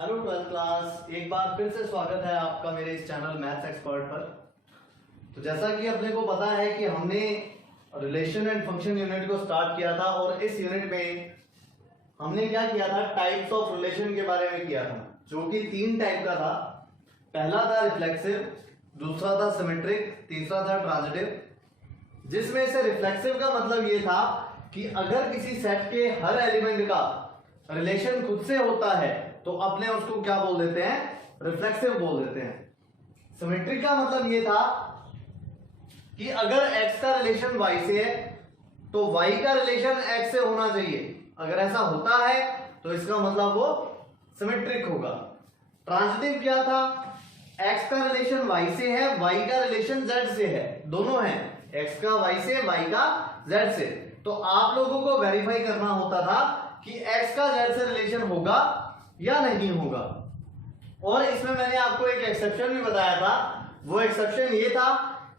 Hello 12th class, एक बार फिर से स्वागत है आपका मेरे इस चैनल मैथ्स एक्सपर्ट पर। तो जैसा कि अपने को पता है कि हमने रिलेशन एंड फंक्शन यूनिट को स्टार्ट किया था और इस यूनिट में हमने क्या किया था, टाइप्स ऑफ रिलेशन के बारे में किया था, जो कि 3 टाइप का था। पहला था रिफ्लेक्सिव, दूसरा था सिमेट्रिक, तीसरा था ट्रांजिटिव। जिसमें से रिफ्लेक्सिव का मतलब ये था कि अगर किसी सेट के हर एलिमेंट का रिलेशन खुद से होता है तो अपने उसको क्या बोल देते हैं, रिफ्लेक्सिव बोल देते हैं। सिमेट्रिक का मतलब ये था कि अगर x का रिलेशन y से है तो y का रिलेशन x से होना चाहिए। अगर ऐसा होता है तो इसका मतलब वो सिमेट्रिक होगा। ट्रांजिटिव क्या था, x का रिलेशन y से है, y का रिलेशन z से है, दोनों है, x का y से, y का z से। तो आप लोगों को वेरीफाई करना होता था कि x का z से रिलेशन होगा या नहीं होगा। और इसमें मैंने आपको एक एक्सेप्शन भी बताया था। वो एक्सेप्शन ये था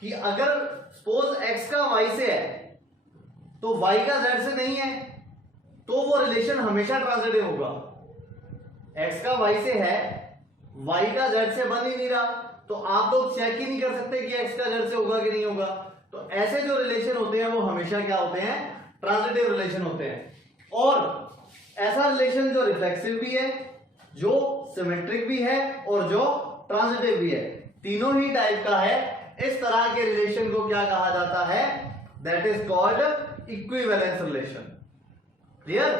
कि अगर सपोज x का y से है तो y का z से नहीं है तो वो रिलेशन हमेशा ट्रांजिटिव होगा। x का y से है, y का z से बन ही नहीं रहा, तो आप लोग चेक ही नहीं कर सकते कि x का z से होगा कि नहीं होगा। तो ऐसे जो रिलेशन होते हैं वो हमेशा क्या होते हैं, ट्रांजिटिव रिलेशन होते हैं। और ऐसा रिलेशन जो रिफ्लेक्सिव भी है, जो सिमेट्रिक भी है और जो ट्रांजिटिव भी है, तीनों ही टाइप का है। इस तरह के रिलेशन को क्या कहा जाता है, that is called equivalence relation. Clear?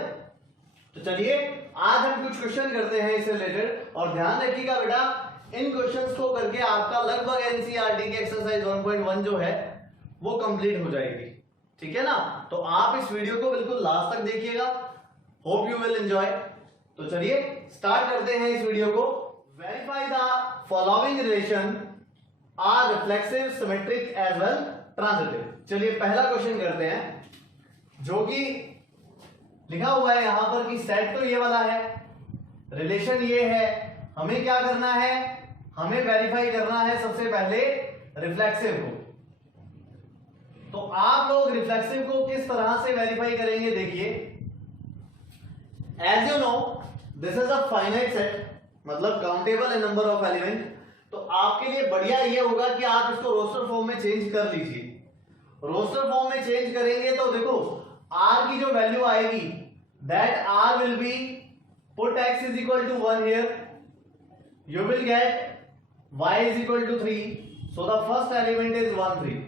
तो चलिए आज हम कुछ क्वेश्चन करते हैं इससे रिलेटेड। और ध्यान रखिएगा बेटा, इन क्वेश्चंस को करके आपका लगभग एनसीईआरटी की एक्सरसाइज 1.1 जो है वो कंप्लीट हो जाएगी। ठीक है ना? तो आप इस वीडियो को बिल्कुल लास्ट तक देखिएगा। Hope you will enjoy. तो चलिए स्टार्ट करते हैं इस वीडियो को। Verify the following relation are reflexive, symmetric as well transitive. चलिए पहला क्वेश्चन करते हैं, जो कि लिखा हुआ है यहां पर कि सेट तो ये वाला है, रिलेशन ये है, हमें क्या करना है, हमें वेरीफाई करना है सबसे पहले रिफ्लेक्सिव को। तो आप लोग रिफ्लेक्सिव को किस तरह से वेरीफाई करेंगे, देखिए। As you know, this is a finite set, मतलब काउंटेबल है नंबर ऑफ एलिमेंट। तो आपके लिए बढ़िया ये होगा कि आप इसको रोस्टर फॉर्म में चेंज कर लीजिए। रोस्टर फॉर्म में चेंज करेंगे तो देखो r की जो वैल्यू आएगी, that r will be put x is equal to 1 here, you will get y is equal to 3, so the first element is 1 3.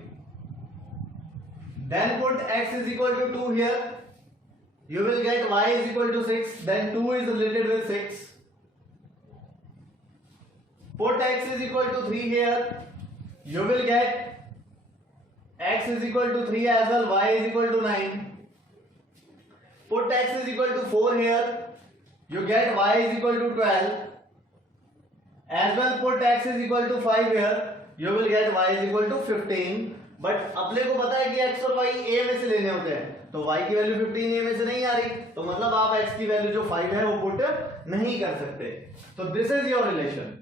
Then put x is equal to 2 here, you will get y is equal to 6, then 2 is related with 6. Put x is equal to 3 here, you will get x is equal to 3 as well, y is equal to 9. Put x is equal to 4 here, you get y is equal to 12. As well put x is equal to 5 here, you will get y is equal to 15. But अपने को पता है कि x और y a में से लेने होते हैं, तो y की वैल्यू 15 a में से नहीं आ रही, तो मतलब आप x की वैल्यू जो 5 है वो पुट नहीं कर सकते। तो दिस इज योर रिलेशन।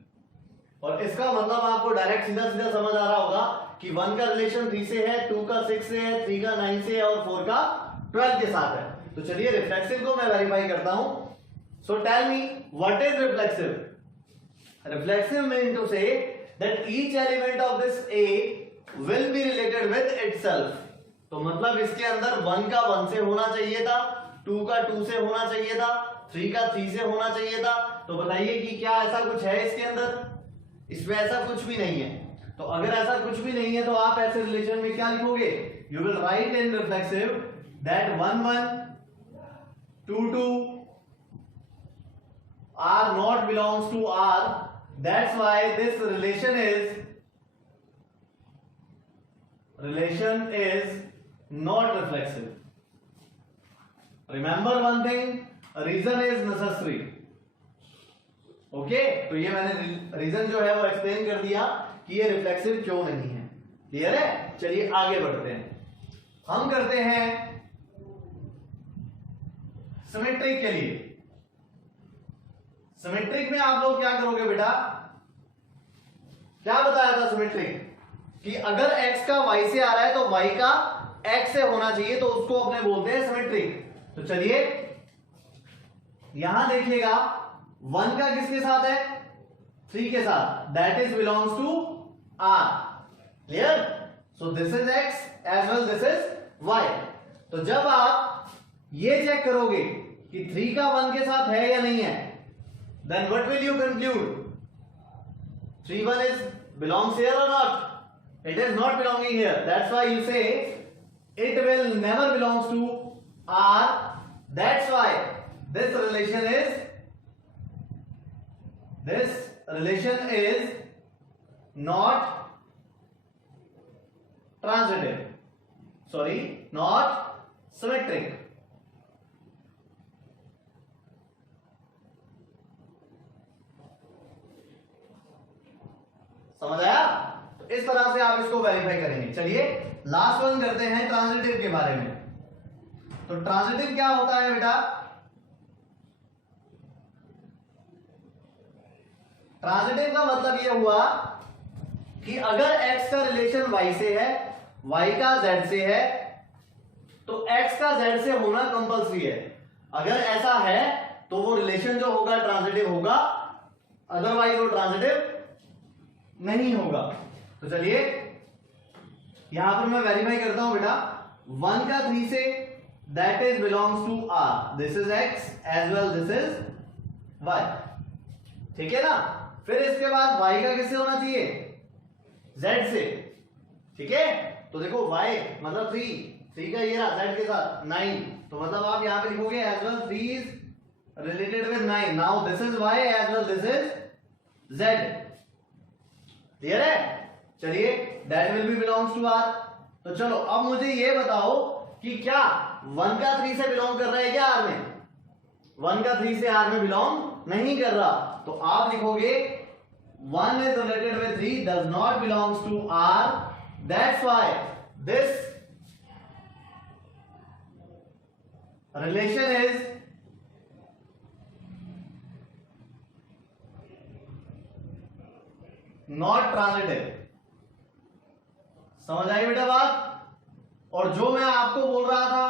और इसका मतलब आपको डायरेक्ट सीधा सीधा समझ आ रहा होगा कि 1 का रिलेशन 3 से है, 2 का 6 से है, 3 का 9 से है और 4 का 12 के साथ है। तो चलिए रिफ्लेक्सिव को मैं वेरीफाई करता हूं। So tell me what is reflexive. Reflexive mean to say that each element of this a will be related with itself। तो मतलब इसके अंदर 1 का 1 से होना चाहिए था, 2 का 2 से होना चाहिए था, 3 का 3 से होना चाहिए था। तो बताइए कि क्या ऐसा कुछ है इसके अंदर? इसमें ऐसा कुछ भी नहीं है। तो अगर ऐसा कुछ भी नहीं है तो आप ऐसे रिलेशन में क्या लिखोगे, you will write in reflexive that 1 1 2 2 are not belongs to R, that's why this relation is not reflexive. Remember one thing, reason is necessary. Okay, तो ये मैंने रीजन जो है वो एक्सप्लेन कर दिया कि ये रिफ्लेक्सिव क्यों नहीं है। क्लियर है? चलिए आगे बढ़ते हैं। हम करते हैं सिमेट्रिक के लिए। सिमेट्रिक में आप लोग क्या करोगे बेटा, क्या बताया था सिमेट्रिक, कि अगर x का y से आ रहा है तो y का x से होना चाहिए, तो उसको अपने बोलते हैं सिमेट्रिक। तो चलिए यहां देखिएगा 1 का किसके साथ है? 3 के साथ, that is belongs to R। Clear? So this is X as well this is Y। तो जब आप ये चेक करोगे कि 3 का 1 के साथ है या नहीं है, then what will you conclude? 3 1 is belongs here or not? It is not belonging here. That's why you say it will never belongs to R. That's why this relation is not transitive. Sorry, not symmetric. समझ आया? तो इस तरह से आप इसको verify करेंगे। चलिए लास्ट वन करते हैं ट्रांजिटिव के बारे में। तो ट्रांजिटिव क्या होता है बेटा? ट्रांजिटिव का मतलब यह हुआ कि अगर x का रिलेशन y से है, y का z से है, तो x का z से होना कंपलसरी है। अगर ऐसा है तो वो रिलेशन जो होगा ट्रांजिटिव होगा, अदरवाइज वो ट्रांजिटिव नहीं होगा। तो चलिए यहां पर मैं वेरीफाई करता हूं बेटा। 1 का 3 से, that is belongs to R, this is X as well this is Y। ठीक है ना? फिर इसके बाद Y का किससे होना चाहिए? Z से। ठीक है? तो देखो Y मतलब 3 का ये रहा Z के साथ 9, तो मतलब आप यहां पे लिखोगे as well 3 is related with 9। Now this is Y as well this is Z। Clear है? चलिए that will be belongs to R। तो चलो अब मुझे ये बताओ कि क्या 1 का 3 से बिलोंग कर रहा है क्या R में? 1 का 3 से R में बिलोंग नहीं कर रहा। तो आप लिखोगे 1 is related with 3 does not belongs to R. That's why this relation is not transitive. समझ आई बेटा बात? और जो मैं आपको बोल रहा था,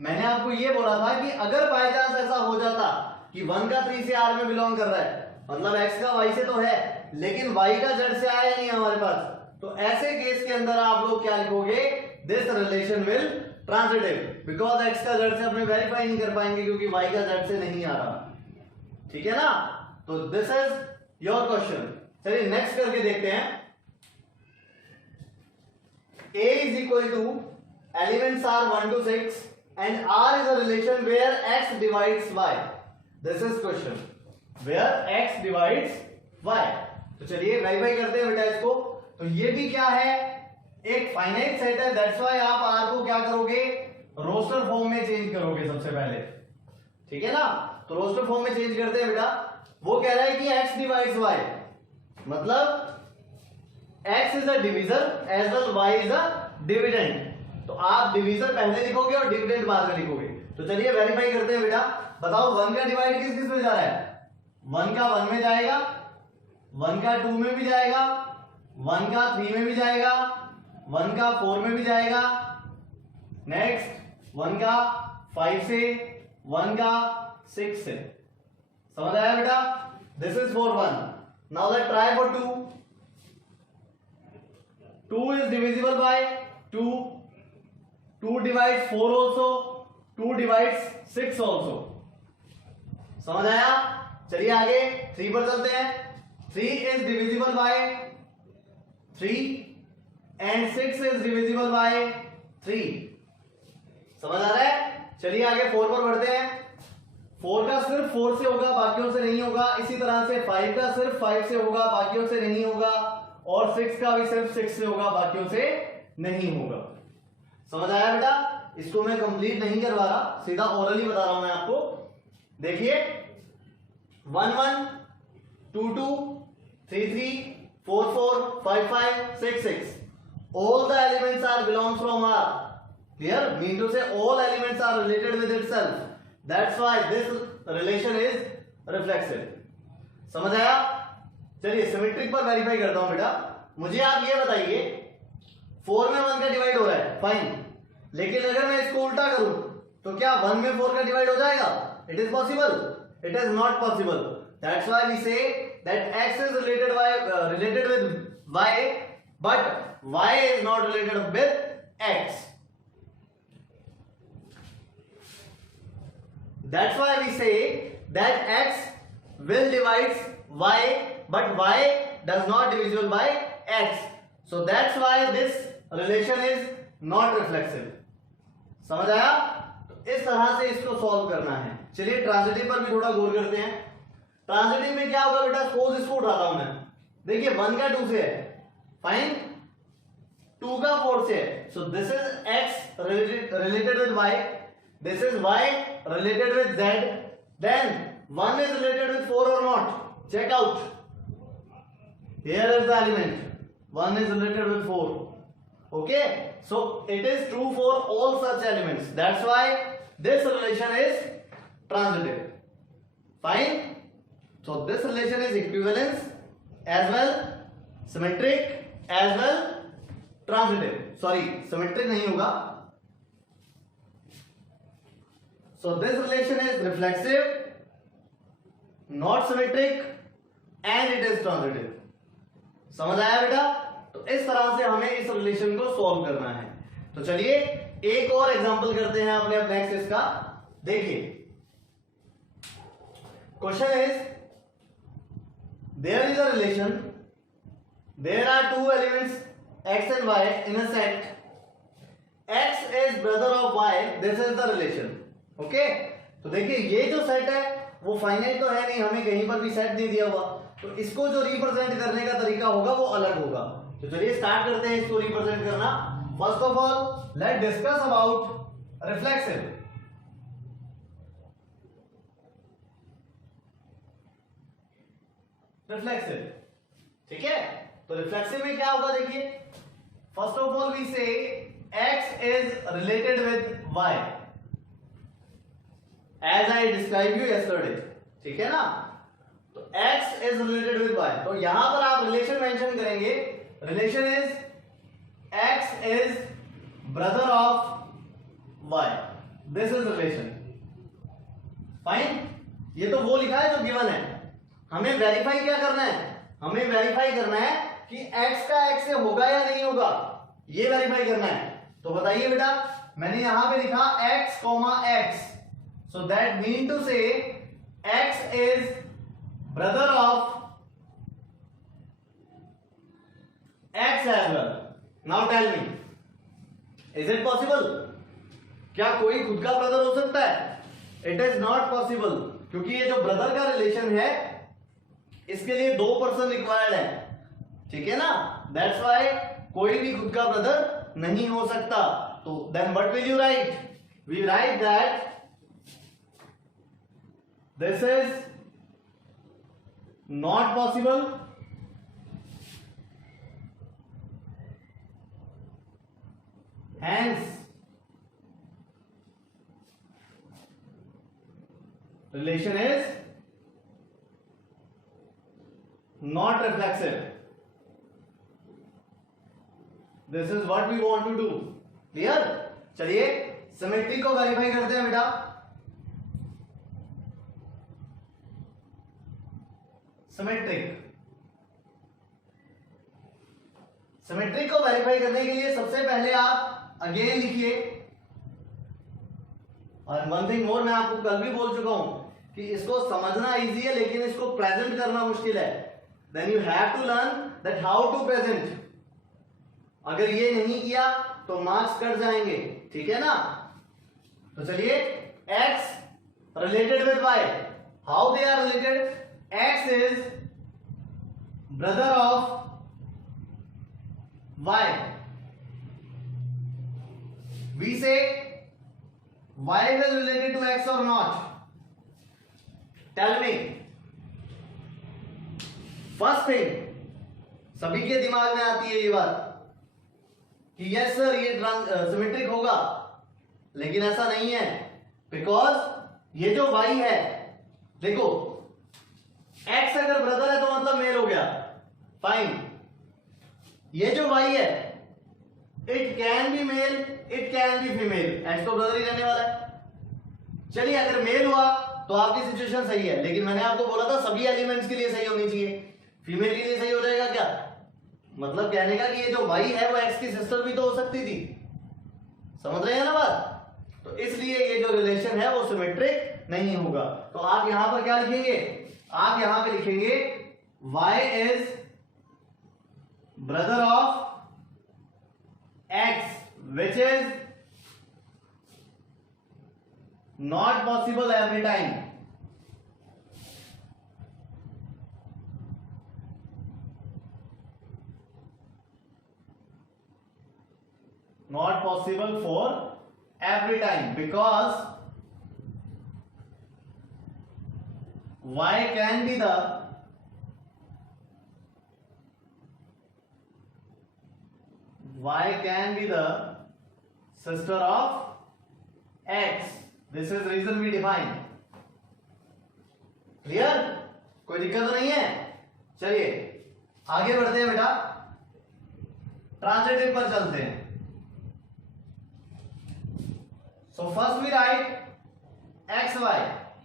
मैंने आपको ये बोला था कि अगर बाय चांस ऐसा हो जाता कि 1 का 3 से R में बिलोंग कर रहा है, मतलब X का Y से तो है लेकिन Y का Z से आया नहीं हमारे पास, तो ऐसे केस के अंदर आप लोग क्या लिखोगे? This relation will transitive, because X का Z से अपने वेरीफाई नहीं कर पाएंगे क्योंकि Y का Z से नहीं आ रहा। ठीक है ना? तो दिस इज योर क्वेश्चन। चलिए नेक्स्ट करके देखते हैं। A is equal to elements are 1 to 6 and R is a relation where X divides Y. This is question where X divides Y. तो चलिए वेरीफाई करते हैं बेटा इसको। तो ये भी क्या है? एक फाइनाइट सेट है, दैट्स व्हाई आप R को क्या करोगे? रोस्टर फॉर्म में चेंज करोगे सबसे पहले। ठीक है ना? तो रोस्टर फॉर्म में चेंज करते हैं बेटा। वो कह रहा है कि X divides Y, मतलब X is a divisor as well Y is a dividend। तो आप डिवीजर पहले लिखोगे और डिविडेंड बाद में लिखोगे। तो चलिए वेरीफाई करते हैं बेटा। बताओ 1 का डिवाइड किस किस में जा रहा है? 1 का 1 में जाएगा, 1 का 2 में भी जाएगा, 1 का 3 में भी जाएगा, 1 का 4 में भी जाएगा, नेक्स्ट 1 का 5 से, 1 का 6 से। समझ आया बेटा? This is for 1। Now let's try for 2। 2 is divisible by 2. 2 divides 4 also. 2 divides 6 also. समझ आया? चलिए आगे 3 पर चलते हैं। 3 is divisible by 3 and 6 is divisible by 3. समझ आ रहा है? चलिए आगे 4 पर बढ़ते हैं। 4 का सिर्फ 4 से होगा, बाकियों से नहीं होगा। इसी तरह से 5 का सिर्फ 5 से होगा, बाकियों से नहीं होगा। और 6 का भी सिर्फ 6 से होगा, बाकियों से नहीं होगा। समझ आया बेटा? इसको मैं कंप्लीट नहीं करवा रहा, सीधा ओरली बता रहा हूं मैं आपको। देखिए 1 1 2 2 3 3 4 4 5 5 6 6 all the elements are belongs from R. Clear? Mean to say all elements are related with itself. That's why this relation is reflexive. समझ आया? चलिए सिमेट्रिक पर वेरीफाई करता हूं बेटा। मुझे आप ये बताइए 4 में 1 का डिवाइड हो रहा है, फाइन, लेकिन अगर मैं इसको उल्टा करूं तो क्या 1 में 4 का डिवाइड हो जाएगा? It is possible. It is not possible. That's why we say that x is related with y, but y is not related with x. That's why we say that x will divide y, but y does not divisible by x. So that's why this relation is not reflexive. समझ आया? तो इस तरह से इसको solve करना है. चलिए ट्रांजिटिव पर भी थोड़ा गौर करते हैं. ट्रांजिटिव में क्या होगा बेटा? सपोज इसको उठाता हूं मैं. देखिए 1 का 2 से है, फाइन. 2 का 4 से है. सो this is x related with y, this is y related with z, then 1 is related with 4 or not? Check out. Here is the element. 1 is related with 4. Okay, so it is true for all such elements. That's why this relation is transitive. Fine. So this relation is equivalence as well, symmetric as well, transitive. Sorry, symmetric नहीं होगा. So this relation is reflexive, not symmetric, and it is transitive. समझ आया बेटा? तो इस तरह से हमें इस रिलेशन को सॉल्व करना है. तो चलिए एक और एग्जांपल करते हैं अपने नेक्स्ट का. देखिए question is there is a relation, there are two elements x and y in a set. x is brother of y. This is the relation. Okay तो देखिए ये जो सेट है वो फाइनाइट तो है नहीं, हमें कहीं पर भी सेट नहीं दिया हुआ, तो इसको जो रिप्रेजेंट करने का तरीका होगा वो अलग होगा. तो चलिए स्टार्ट करते हैं इसको रिप्रेजेंट करना. First of all let discuss about reflexive. Reflexive ठीक है. तो रिफ्लेक्सिव में क्या होगा? देखिए फर्स्ट ऑफ ऑल वी से x is related with y as I described you yesterday. ठीक है ना? तो x is related with y. तो यहां पर आप रिलेशन मेंशन करेंगे. Relation is x is brother of y. This is relation. Fine. ये तो वो लिखा है जो गिवन है. हमें वेरीफाई क्या करना है? हमें वेरीफाई करना है कि x का x से होगा या नहीं होगा, ये वेरीफाई करना है. तो बताइए बेटा, मैंने यहां पे लिखा x, x. So that mean to say x is brother of x as well. Now tell me, is it possible? क्या कोई खुद का ब्रदर हो सकता है? It is not possible, क्योंकि ये जो ब्रदर का रिलेशन है इसके लिए 2 पर्सन रिक्वायर्ड है. ठीक है ना? That's why कोई भी खुद का ब्रदर नहीं हो सकता. तो then what will you write? We write that this is not possible, hence relation is not reflexive. This is what we want to do. Clear? चलिए सिमेट्री को वेरीफाई करते हैं बेटा. सिमेट्रिक को वेरीफाई करने के लिए सबसे पहले आप अगेन लिखिए. और वन थिंग मोर, मैं आपको कल भी बोल चुका हूं कि इसको समझना इजी है लेकिन इसको प्रेजेंट करना मुश्किल है. Then you have to learn that how to present. अगर ये नहीं किया तो मार्क्स कट जाएंगे. ठीक है ना? तो चलिए x related with y. How they are related? x is brother of y. We say y is related to x or not? Tell me. First thing, सभी के दिमाग में आती है ये बात कि यस सर ये सिमेट्रिक होगा, लेकिन ऐसा नहीं है. बिकॉज ये जो y है, देखो x अगर ब्रदर है तो मतलब मेल हो गया. फाइन. ये जो y है it can be male, it can be female. x तो ब्रदर ही रहने वाला है. चलिए अगर मेल हुआ तो आपकी सिचुएशन सही है, लेकिन मैंने आपको बोला था सभी एलिमेंट्स के लिए सही होनी चाहिए। फीमेल के लिए सही हो जाएगा क्या? मतलब कहने का कि ये जो वाई है वो एक्स की सिस्टर भी तो हो सकती थी। समझ रहे हैं ना बात? तो इसलिए ये जो रिलेशन है वो सिमेट्रिक नहीं होगा। तो आप यहां पर क्या लिखेंगे? आप यहां पे लिखेंगे y is brother of x which is not possible every time. Not possible for every time because y can be the sister of x. This is reason we define. Clear? कोई दिक्कत तो नहीं है? चलिए आगे बढ़ते हैं बेटा, ट्रांजिटिव पर चलते हैं। So first we write xy.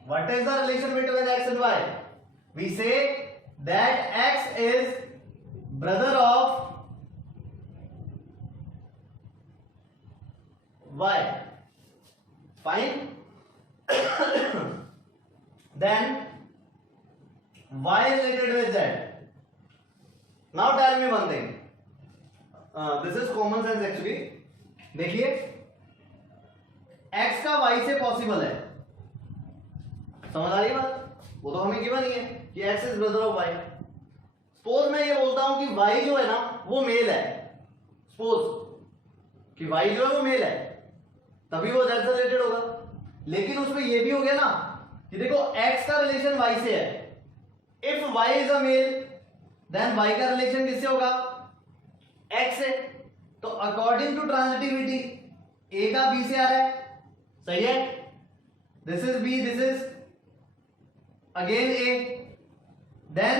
What is the relation between x and y? We say that x is brother of y. Fine. Then y is related with z. Now tell me one thing. This is common sense actually. देखिए x का y से possible है, समझ आ रही बात? वो तो हमें गिवन ही है कि x is brother of y। Suppose मैं ये बोलता हूं कि y जो है ना वो मेल है, सपोज कि y जो है वो मेल है, तभी वो z से रिलेटेड होगा। लेकिन उसमें ये भी हो गया ना कि देखो x का रिलेशन y से है। If y is a male then y का रिलेशन किससे होगा? x से। तो अकॉर्डिंग टू ट्रांजिटिविटी a का b से आ रहा है, सही है? This is b, this is again a, then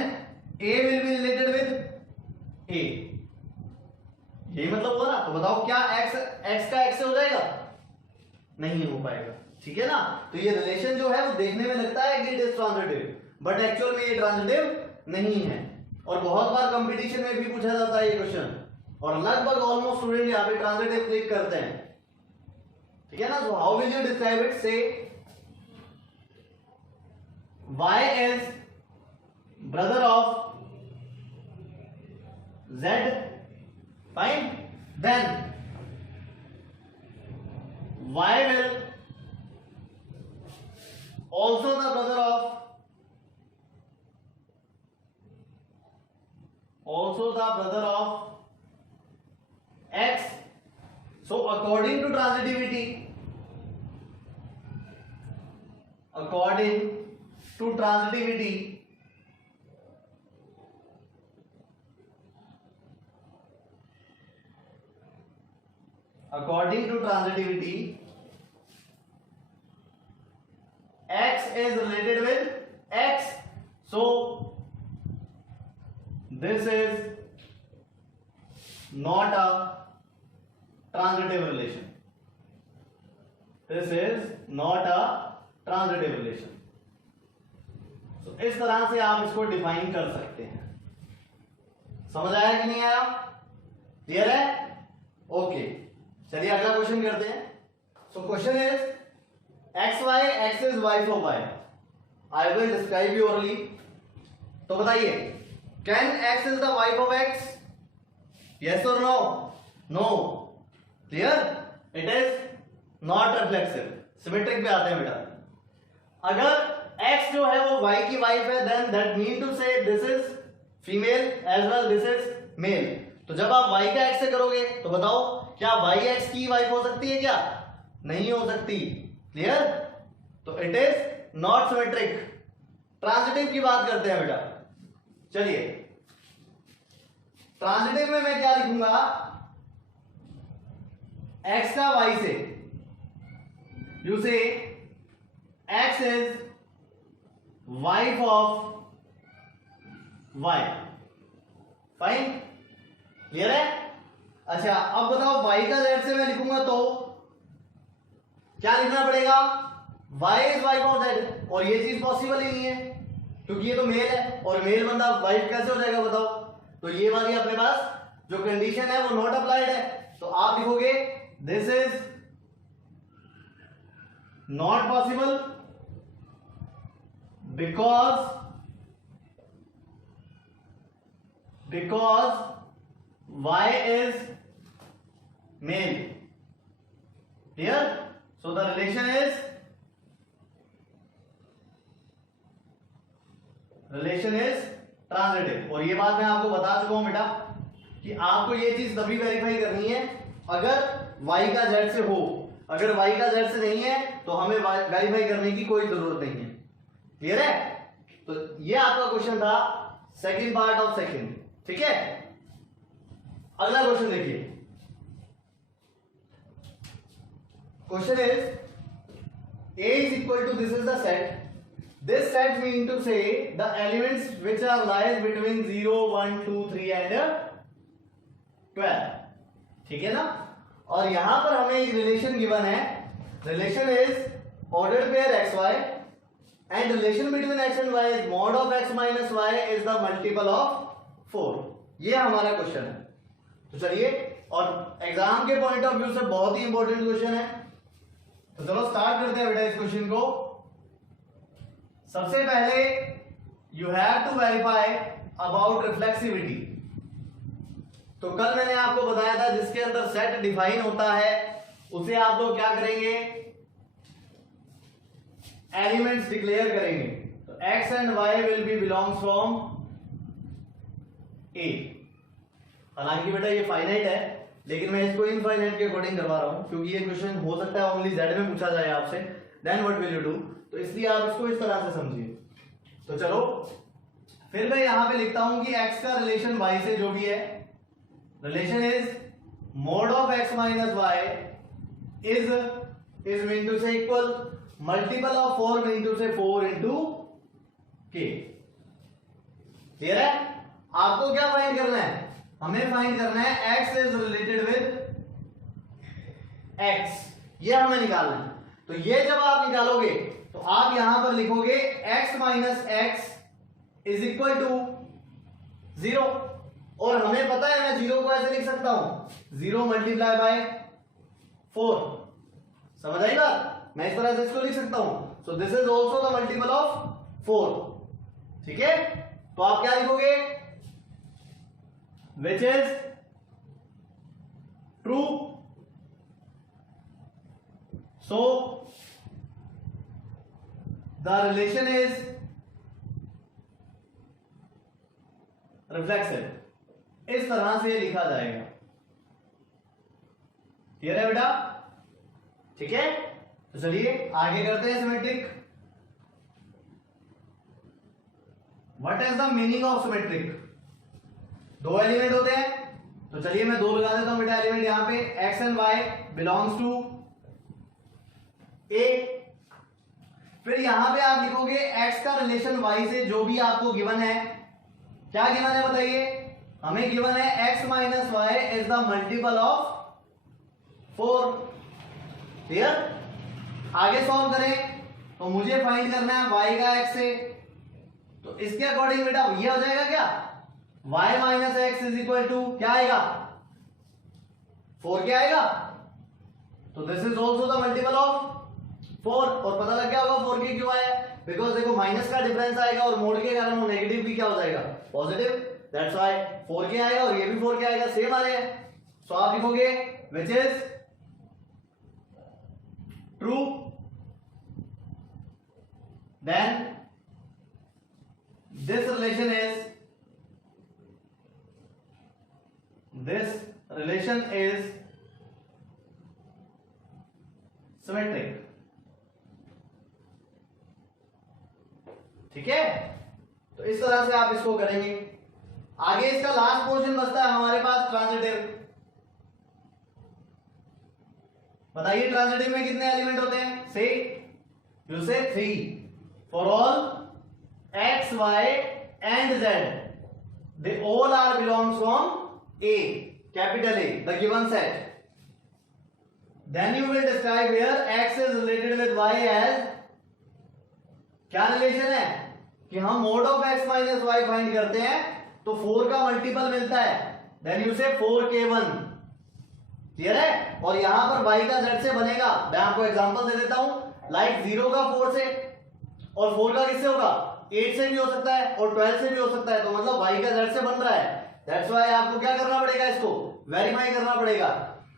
a will be related with a। यही मतलब हुआ ना? तो बताओ क्या x का x से हो जाएगा? नहीं हो पाएगा, ठीक है ना? तो ये रिलेशन जो है वो देखने में लगता है कि it is transitive, but actual में ये ट्रांजिटिव नहीं है। और बहुत बार कंपटीशन में भी पूछा जाता है ये क्वेश्चन, और लगभग ऑलमोस्ट स्टूडेंट यहाँ पे ट्रांजिटिव क्लिक करते हैं, ठीक है ना? So how will you describe it? से y is brother of z, fine, then y will also the brother of x. So according to transitivity, x is related with x. So this is not a transitive relation. This is not a transitive relation. So इस तरह से आप इसको define कर सकते हैं। समझ आया कि नहीं आया? क्लियर है? ओके, चलिए अगला क्वेश्चन करते हैं। So question is xy, x is wife of y. I will describe you orally. तो बताइए, can x is the wife of x? Yes or no? No. Clear? It is not reflexive. Symmetric पे आते हैं बेटा। अगर x जो है वो y की वाइफ है, then that mean to say this is female as well this is male. तो जब आप y का x से करोगे तो बताओ क्या y x की वाइफ हो सकती है क्या? नहीं हो सकती। क्लियर? तो it is not symmetric. Transitive की बात करते हैं बेटा। चलिए ट्रांजिटिव में मैं क्या लिखूंगा? x का y से, यू से x is wife of y। Fine, clear है? अच्छा अब बताओ y का z से मैं लिखूंगा तो क्या लिखना पड़ेगा? y is wife of z, और ये चीज पॉसिबल ही नहीं है क्योंकि ये तो मेल है, और मेल बंदा वाइफ कैसे हो जाएगा बताओ। तो ये वाली अपने पास जो कंडीशन है वो नॉट अप्लाइड है, तो आप लिखोगे this is not possible because y is male. Clear? So the relation is transitive. और ये बात मैं आपको बता चुका हूं बेटा कि आपको ये चीज तभी वेरीफाई करनी है अगर y का z से हो, अगर y का z से नहीं है तो हमें वेरीफाई करने की कोई जरूरत नहीं है। क्लियर है? तो ये आपका क्वेश्चन था सेकंड पार्ट ऑफ सेकंड। ठीक है, अगला क्वेश्चन देखिए। Question is A is equal to, this is the set. This set mean to say the elements which are lies between 0, 1, 2, 3 and 12. ठीक है ना? और यहां पर हमें एक रिलेशन गिवन है, relation is ordered pair xy and relation between x and y is mod of x minus y is the multiple of 4। ये हमारा क्वेश्चन है। तो चलिए, और एग्जाम के पॉइंट ऑफ व्यू से बहुत ही इंपॉर्टेंट क्वेश्चन है, तो चलो स्टार्ट करते हैं बेटा इस क्वेश्चन को। सबसे पहले you have to verify about reflexivity. तो कल मैंने आपको बताया था जिसके अंदर सेट डिफाइन होता है उसे आप लोग क्या करेंगे, एलिमेंट्स डिक्लेयर करेंगे। तो x and y will be belongs from A। हालांकि बेटा ये फाइनाइट है, लेकिन मैं इसको इनफाइनाइट के अकॉर्डिंग करवा रहा हूं क्योंकि ये क्वेश्चन हो सकता है ओनली z में पूछा जाए आपसे, then what will you do, तो इसलिए आप इसको इस तरह से समझिए। तो चलो फिर मैं यहां पे लिखता हूं कि x का रिलेशन y से जो भी है, relation is mod of x minus y is mean to say equal multiple of 4 mean to say 4 into k। Clear है? आपको क्या फाइंड करना है, हमें फाइंड करना है x is related with x, ये हमें निकालना है। तो ये जब आप निकालोगे तो आप यहां पर लिखोगे x minus x is equal to 0, और हमें पता है मैं 0 को ऐसे लिख सकता हूं 0 मल्टीप्लाई बाय 4। समझ आई बात? मैं इस तरह से इसको लिख सकता हूं। सो this is also the multiple of 4। ठीक है, तो आप क्या लिखोगे, which is true, so the relation is reflexive। इस तरह से लिखा जाएगा। क्लियर है बेटा? ठीक है, तो चलिए आगे करते हैं symmetric. What is the meaning of symmetric? दो एलिमेंट होते हैं, तो चलिए मैं दो लगा देता हूं बेटा एलिमेंट यहां पे, x and y belongs to A। फिर यहां पे आप लिखोगे x का रिलेशन y से जो भी आपको गिवन है। क्या गिवन है बताइए? हमें गिवन है x minus y is the multiple of 4। Clear? आगे सॉल्व करें तो मुझे फाइंड करना है y का x से, तो इसके अकॉर्डिंग बेटा ये हो जाएगा क्या, y minus x is equal to क्या आएगा, 4 क्या आएगा। तो this is also the multiple of 4, और पता लग गया होगा 4 के क्यों आया, बिकॉज देखो माइनस का डिफरेंस आएगा और मोड के कारण वो नेगेटिव भी क्या हो जाएगा, पॉजिटिव, दैट्स व्हाई 4 के आएगा और ये भी 4 के आएगा, सेम आ रहे हैं। सो आप लिखोगे which is true, then this relation is symmetric। ठीक है, तो इस तरह से आप इसको करेंगे। आगे इसका लास्ट पोर्शन बचता है हमारे पास ट्रांजिटिव। बताइए ट्रांजिटिव में कितने एलिमेंट होते हैं, से यू से 3 for all x, y and z, they all are belongs from A, capital A, the given set. Then you will describe here x is related with y as क्या relation है कि हम mod of x minus y find करते हैं तो 4 का multiple मिलता है, देन यू से 4k1। क्लियर है? और यहां पर y का z से बनेगा, मैं आपको एग्जांपल दे देता हूं, लाइक 0 का 4 से और 4 का किससे होगा, 8 से भी हो सकता है और 12 से भी हो सकता है, तो मतलब y का z से बन रहा है। दैट्स व्हाई आपको क्या करना पड़ेगा, इसको वेरीफाई करना पड़ेगा।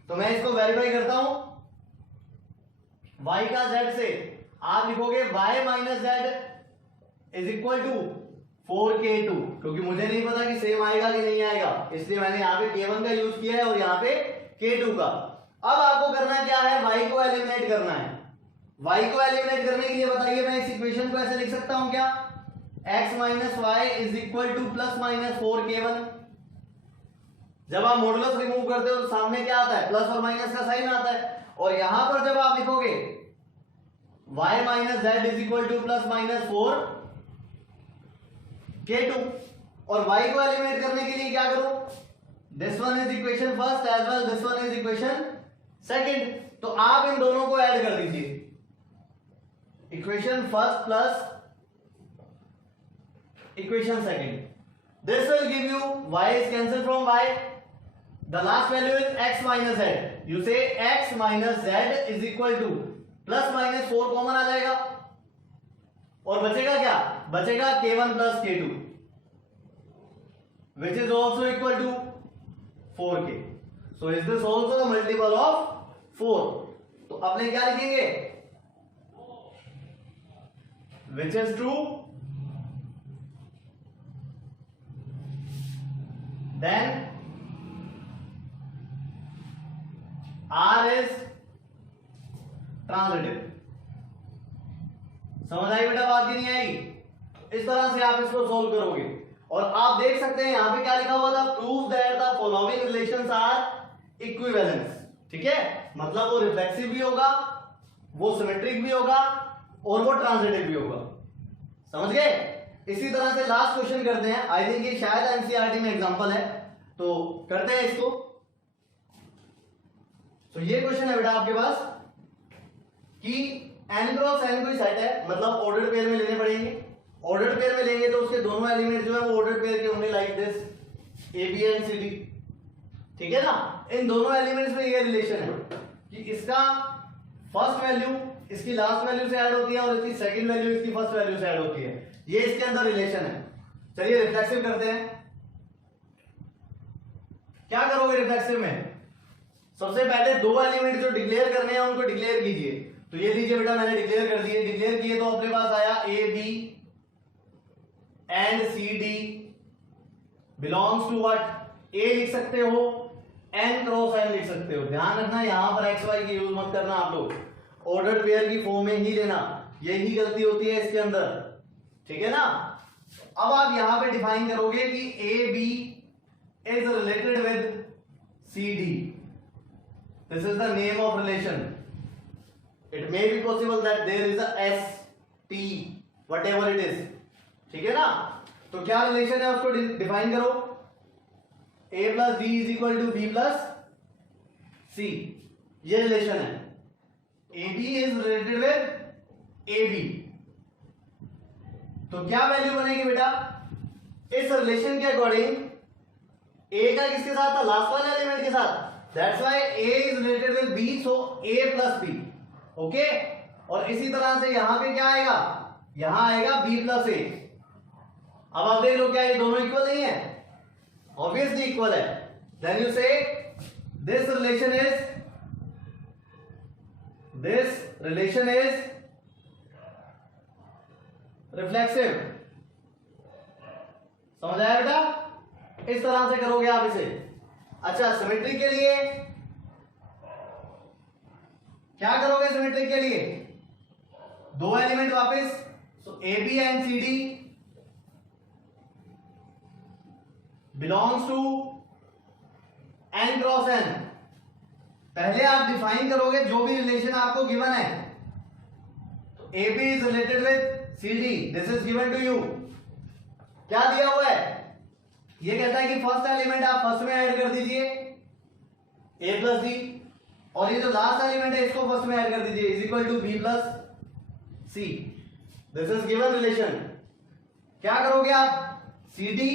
तो मैं इसको वेरीफाई करता हूं, y का z से आप लिखोगे y minus z is equal to 4k2, क्योंकि मुझे नहीं पता कि सेम आएगा कि नहीं आएगा, इसलिए मैंने यहाँ पे k1 का यूज किया है और यहाँ पे k2 का। अब आपको करना क्या है, y को एलिमिनेट करना है। y को एलिमिनेट करने के लिए बताइए, मैं इस इक्वेशन को ऐसे लिख सकता हूं क्या, x minus y is equal to plus minus 4k1। जब आप मॉडुलस रिमूव करते हो तो सामने क्या आता है, प्लस और माइनस का साइन आता है, और यहां पर जब आप लिखोगे y minus Z is equal to plus minus 4k2, और y को एलिमिनेट करने के लिए क्या करो, this one is equation first as well this one is equation second, तो आप इन दोनों को ऐड कर दीजिए, equation first plus equation second, this will give you y is cancelled from y, the last value is x minus z, you say x minus z is equal to plus minus 4 common आ जाएगा और बचेगा क्या, बचेगा k1 plus k2 which is also equal to 4k, so is this also the multiple of 4, तो अपने क्या लिखेंगे, which is true, then R is transitive. समझ आई बेटा बात की नहीं आई? इस तरह से आप इसको सोल्व करोगे और आप देख सकते हैं यहां पे क्या लिखा हुआ था, prove that the following relations are equivalence. ठीक है, मतलब वो रिफ्लेक्सिव भी होगा, वो सिमेट्रिक भी होगा और वो ट्रांजिटिव भी होगा। समझ गए? इसी तरह से लास्ट क्वेश्चन करते हैं, आई थिंक ये शायद एनसीईआरटी में एग्जांपल है, तो करते हैं इसको। तो ये क्वेश्चन है बेटा आपके पास कि n क्रॉस n कोई सेट है, मतलब ऑर्डर्ड पेयर में लेने पड़ेंगे। ऑर्डर्ड पेयर में लेंगे तो उसके दोनों एलिमेंट जो है वो ऑर्डर्ड पेयर के होंगे, like this A B and C D. ठीक है ना, इन दोनों एलिमेंट्स में ये रिलेशन है कि इसका फर्स्ट वैल्यू इसकी लास्ट वैल्यू से ऐड होती है और इसकी सेकंड वैल्यू इसकी फर्स्ट वैल्यू से ऐड होती है, ये इसके अंदर रिलेशन है। चलिए रिफ्लेक्सिव करते हैं। क्या करोगे रिफ्लेक्सिव में, सबसे पहले दो एलिमेंट जो डिक्लेयर करने हैं उनको डिक्लेयर कीजिए। तो ये लीजिए बेटा, मैंने डिक्लेयर कर दिए, डिक्लेयर किए तो अपने पास आया A B and C D belongs to what, A लिख सकते हो, n क्रॉस n लिख सकते हो। ध्यान रखना यहां पर एक्स वाई की यूज मत करना, आप लोग ऑर्डर्ड पेयर की फॉर्म में ही लेना, यही गलती होती है इसके अंदर। ठीक है ना, अब आप यहां पे डिफाइन करोगे कि A B is related with C D, this is the name of relation. It may be possible that there is a S T whatever it is. ठीक है ना, तो क्या रिलेशन है उसको डिफाइन करो, a plus B is equal to B plus C, ये relation है। A B is related with A B, तो क्या वैल्यू बनेगी बेटा, इस रिलेशन के अकॉर्डिंग ए का किसके साथ था, लास्ट वाले एलिमेंट के साथ, that's why A is related with B, so A plus B. Okay, और इसी तरह से यहां पे क्या आएगा, यहां आएगा बी प्लस ए। अब आप देख लो क्या ये दोनों इक्वल नहीं है, ऑब्वियसली इक्वल है। देन यू से दिस रिलेशन इज रिफ्लेक्सिव। समझ आया बेटा, इस तरह से करोगे आप इसे। अच्छा, सिमेट्री के लिए क्या करोगे, सिमेट्री के लिए दो एलिमेंट वापस, so A B and C D belongs to n cross n। पहले आप डिफाइन करोगे जो भी रिलेशन आपको गिवन है, तो A B is related with C D, this is given to you. क्या दिया हुआ है, ये कहता है कि फर्स्ट एलिमेंट आप फर्स्ट में ऐड कर दीजिए a प्लस डी, और ये जो लास्ट एलिमेंट है इसको फर्स्ट में ऐड कर दीजिए, is equal to B plus C. This is given relation. क्या करोगे आप? C D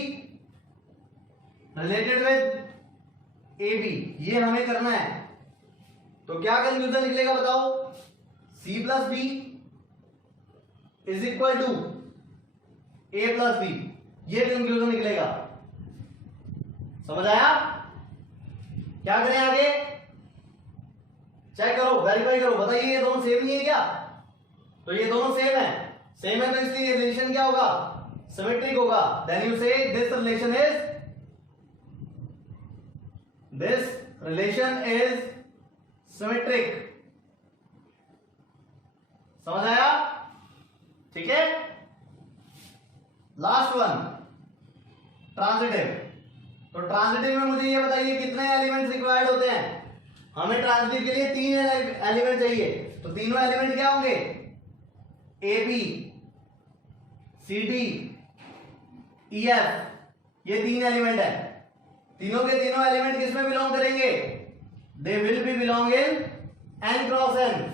related with A B, ये हमें करना है। तो क्या कंक्लूजन निकलेगा बताओ? C plus B is equal to A plus B, ये कंक्लूजन निकलेगा। समझ आया? क्या करें आगे? चेक करो, वेरीफाई करो, बताइए ये दोनों सेम नहीं है क्या? तो ये दोनों सेम है। सेम है तो इसलिए रिलेशन क्या होगा? सिमेट्रिक होगा। देन यू से दिस रिलेशन इज सिमेट्रिक। समझ आया? ठीक है। Last one, transitive. तो ट्रांजिटिव में मुझे ये बताइए कितने एलिमेंट्स रिक्वायर्ड होते हैं? हमें ट्रांजिटिव के लिए 3 एलिमेंट चाहिए। तो तीनों एलिमेंट क्या होंगे? A B C D E F, ये 3 एलिमेंट है। तीनों के तीनों एलिमेंट किसमें बिलोंग करेंगे? They will be belong in N cross N.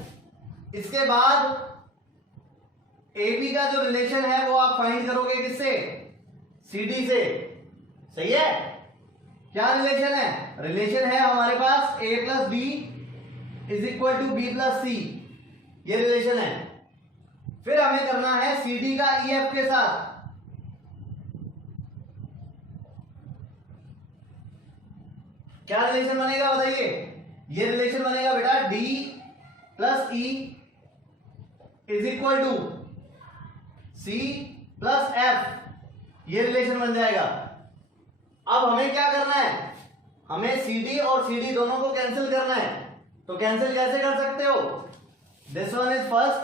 इसके बाद ए बी का जो रिलेशन है वो आप फाइंड करोगे किससे? सी डी से। सही है? क्या रिलेशन है? रिलेशन है हमारे पास a plus B is equal to B plus C, ये रिलेशन है। फिर हमें करना है सी डी का ई एफ के साथ। क्या रिलेशन बनेगा बताइए? ये रिलेशन बनेगा बेटा D plus E is equal to C plus F, ये रिलेशन बन जाएगा। अब हमें क्या करना है? हमें सी डी और सी डी दोनों को कैंसिल करना है। तो कैंसिल कैसे कर सकते हो? This one is first,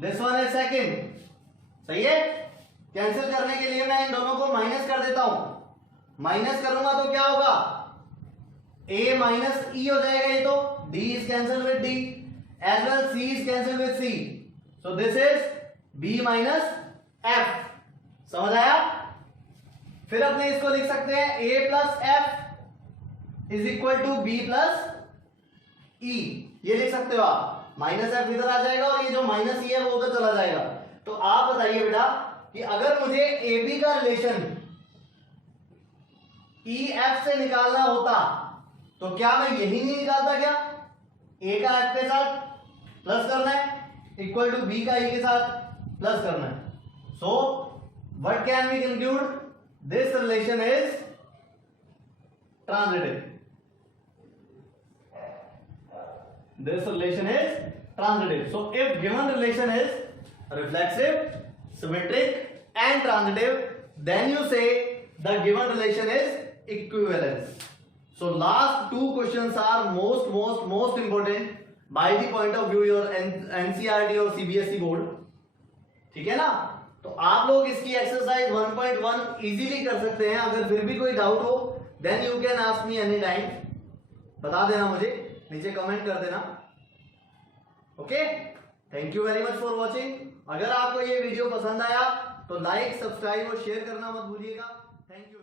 this one is second. सही है? कैंसिल करने के लिए मैं इन दोनों को माइनस कर देता हूं। माइनस करूंगा तो क्या होगा? a माइनस ई हो जाएगा ये, तो d is cancel with d as well c is cancel with c, so this is b minus f। समझ आया? फिर अपने इसको लिख सकते हैं a plus F is equal to B plus E, ये लिख सकते हो आप। माइनस एफ इधर आ जाएगा और ये जो माइनस ई है वो उधर चला जाएगा। तो आप बताइए बेटा कि अगर मुझे ए बी का रिलेशन ई एफ से निकालना होता तो क्या मैं यही नहीं निकालता? क्या ए का एफ के साथ प्लस करना है इक्वल टू बी का ई के साथ प्लस करना है। So what can we conclude? This relation is transitive. This relation is transitive. So if given relation is reflexive, symmetric and transitive, then you say the given relation is equivalence. So last two questions are most important by the point of view your NCERT और CBSE board. ठीक है ना? तो आप लोग इसकी exercise 1.1 easily कर सकते हैं। अगर फिर भी कोई डाउट हो then you can ask me any time. बता देना मुझे, नीचे कमेंट कर देना। Okay, thank you very much for watching. अगर आपको ये वीडियो पसंद आया तो लाइक, सब्सक्राइब और शेयर करना मत भूलिएगा। Thank you.